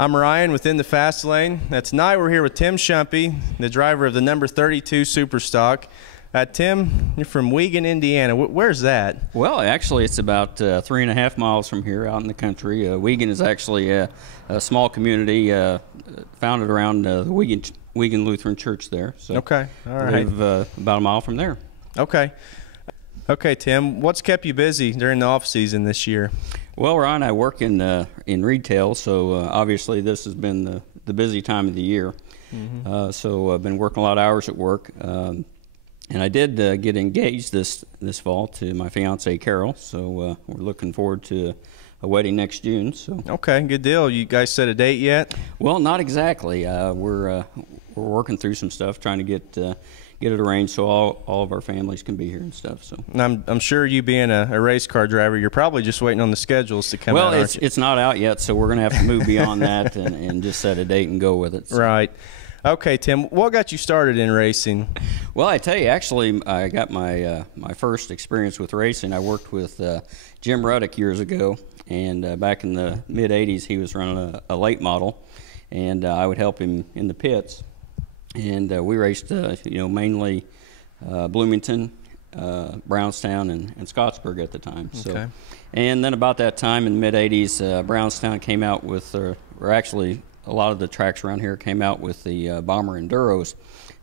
I'm Ryan within the Fast Lane. Tonight we're here with Tim Schumpe, the driver of the number 32 Superstock. Tim, you're from Wiegand, Indiana. Where's that? Well, actually, it's about 3.5 miles from here out in the country. Wiegand is actually a small community founded around the Wiegand Lutheran Church there. So okay, all right. We live about a mile from there. Okay. Okay, Tim, what's kept you busy during the off-season this year? Well, Ryan, I work in retail, so obviously this has been the busy time of the year. Mm-hmm. So I've been working a lot of hours at work. And I did get engaged this fall to my fiancee Carol, so we're looking forward to a wedding next June. So okay, good deal. You guys set a date yet? Well, not exactly. We're working through some stuff, trying to get it arranged so all of our families can be here and stuff. So and I'm sure you being a race car driver, you're probably just waiting on the schedules to come out. Well, it's not out yet, so we're going to have to move beyond that and just set a date and go with it. So. Right. Okay, Tim, what got you started in racing? Well, I tell you, actually, I got my first experience with racing. I worked with Jim Ruddick years ago, and back in the mid-'80s, he was running a late model, and I would help him in the pits. And we raced, mainly Bloomington, Brownstown, and Scottsburg at the time. So, okay. And then about that time in the mid-'80s, Brownstown came out with, or actually, a lot of the tracks around here came out with the Bomber Enduros.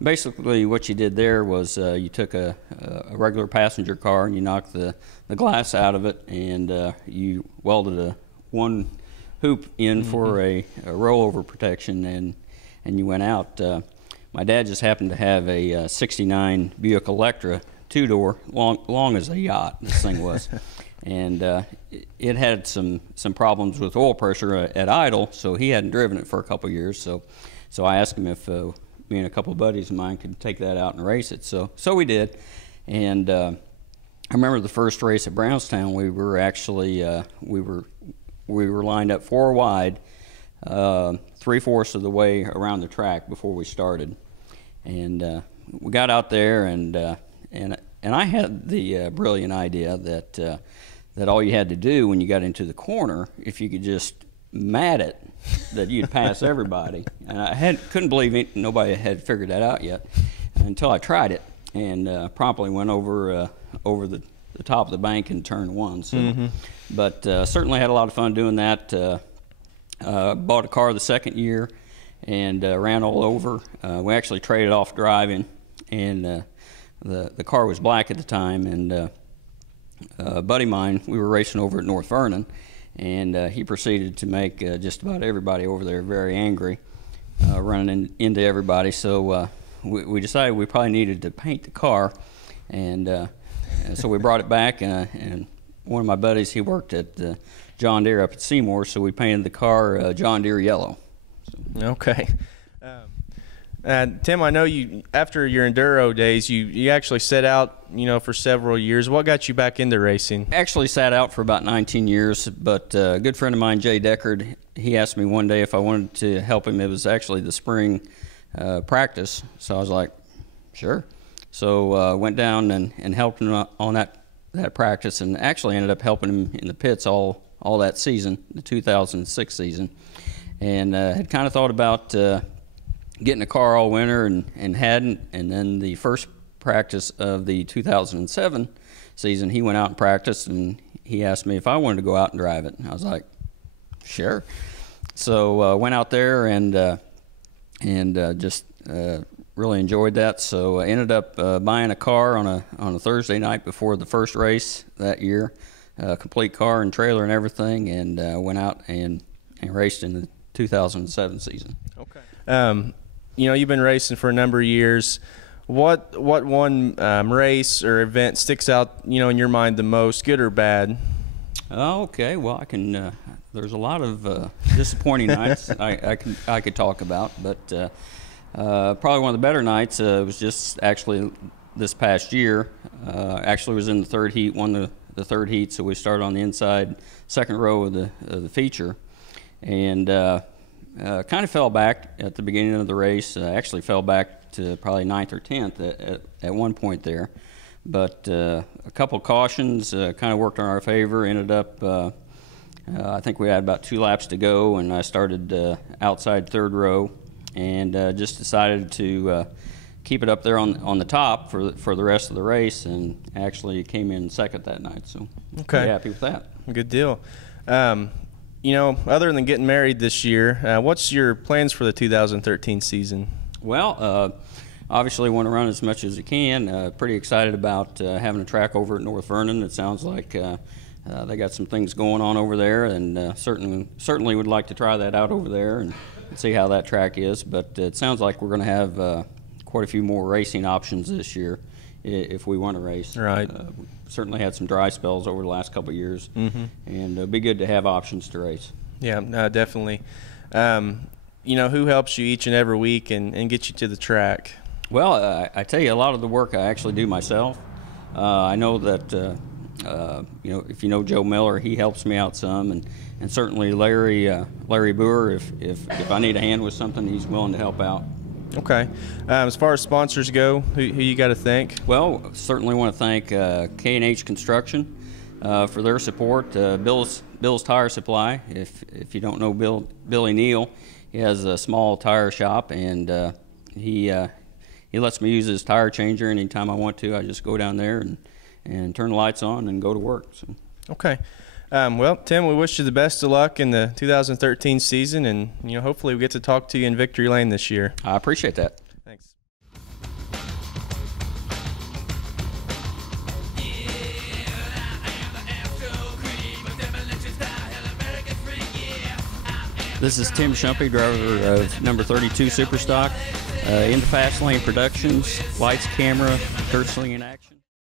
Basically, what you did there was you took a regular passenger car and you knocked the glass out of it, and you welded one hoop in for a rollover protection, and you went out. My dad just happened to have a '69 Buick Electra two-door, long as a yacht. This thing was. And it had some problems with oil pressure at idle, so he hadn't driven it for a couple years. So I asked him if me and a couple of buddies of mine could take that out and race it. So we did. And I remember the first race at Brownstown. We were actually we were lined up 4 wide, 3/4 of the way around the track before we started. And we got out there, and I had the brilliant idea that all you had to do when you got into the corner, if you could just mat it, that you'd pass everybody. And I couldn't believe nobody had figured that out yet until I tried it, and promptly went over the top of the bank in turn 1. So, but certainly had a lot of fun doing that. Bought a car the second year and ran all over. We actually traded off driving, and the car was black at the time, and a buddy of mine, we were racing over at North Vernon, and he proceeded to make just about everybody over there very angry, running into everybody. So we decided we probably needed to paint the car, and so we brought it back, and one of my buddies, he worked at John Deere up at Seymour, so we painted the car John Deere yellow. So. Okay. Tim, I know you, after your enduro days, you actually set out, for several years. What got you back into racing? Actually sat out for about 19 years, but a good friend of mine, Jay Deckard, he asked me one day if I wanted to help him. It was actually the spring practice, so I was like, sure. So went down and helped him on that practice, and actually ended up helping him in the pits all that season, the 2006 season, and had kind of thought about getting a car all winter and hadn't. And then the first practice of the 2007 season, he went out and practiced, and he asked me if I wanted to go out and drive it. And I was like, sure. So went out there and just really enjoyed that. So I ended up buying a car on a Thursday night before the first race that year, complete car and trailer and everything, and went out and raced in the 2007 season. Okay. You've been racing for a number of years. What one race or event sticks out, in your mind the most, good or bad? Okay, well, I can. There's a lot of disappointing nights I could talk about, but probably one of the better nights was just actually this past year. Actually, was in the third heat, won the third heat, so we started on the inside second row of the feature, and. Kind of fell back at the beginning of the race. Actually fell back to probably 9th or 10th at one point there. But a couple cautions kind of worked in our favor. Ended up I think we had about 2 laps to go, and I started outside third row, and just decided to keep it up there on the top for the rest of the race, and actually came in second that night. So pretty happy with that. Good deal. You know, other than getting married this year, what's your plans for the 2013 season? Well, obviously want to run as much as you can. Pretty excited about having a track over at North Vernon. It sounds like they got some things going on over there, and certainly would like to try that out over there and see how that track is. But it sounds like we're going to have quite a few more racing options this year if we want to race. Right. Certainly had some dry spells over the last couple of years, and it'll be good to have options to race. Yeah, definitely. You know, who helps you each and every week and get you to the track? Well, I tell you, a lot of the work I actually do myself. I know that, you know, if you know Joe Miller, he helps me out some, and certainly Larry Boer, if I need a hand with something, he's willing to help out. Okay. As far as sponsors go, who you got to thank? Well, certainly want to thank K&H Construction for their support. Bill's Tire Supply. If you don't know Billy Neal, he has a small tire shop, and he lets me use his tire changer anytime I want to. I just go down there and turn the lights on and go to work. So. Okay. Well, Tim, we wish you the best of luck in the 2013 season, and you know, hopefully we get to talk to you in Victory Lane this year. I appreciate that. Thanks. This is Tim Schumpe, driver of number 32 Superstock, into Fast Lane Productions, lights, camera, dirt slinging action.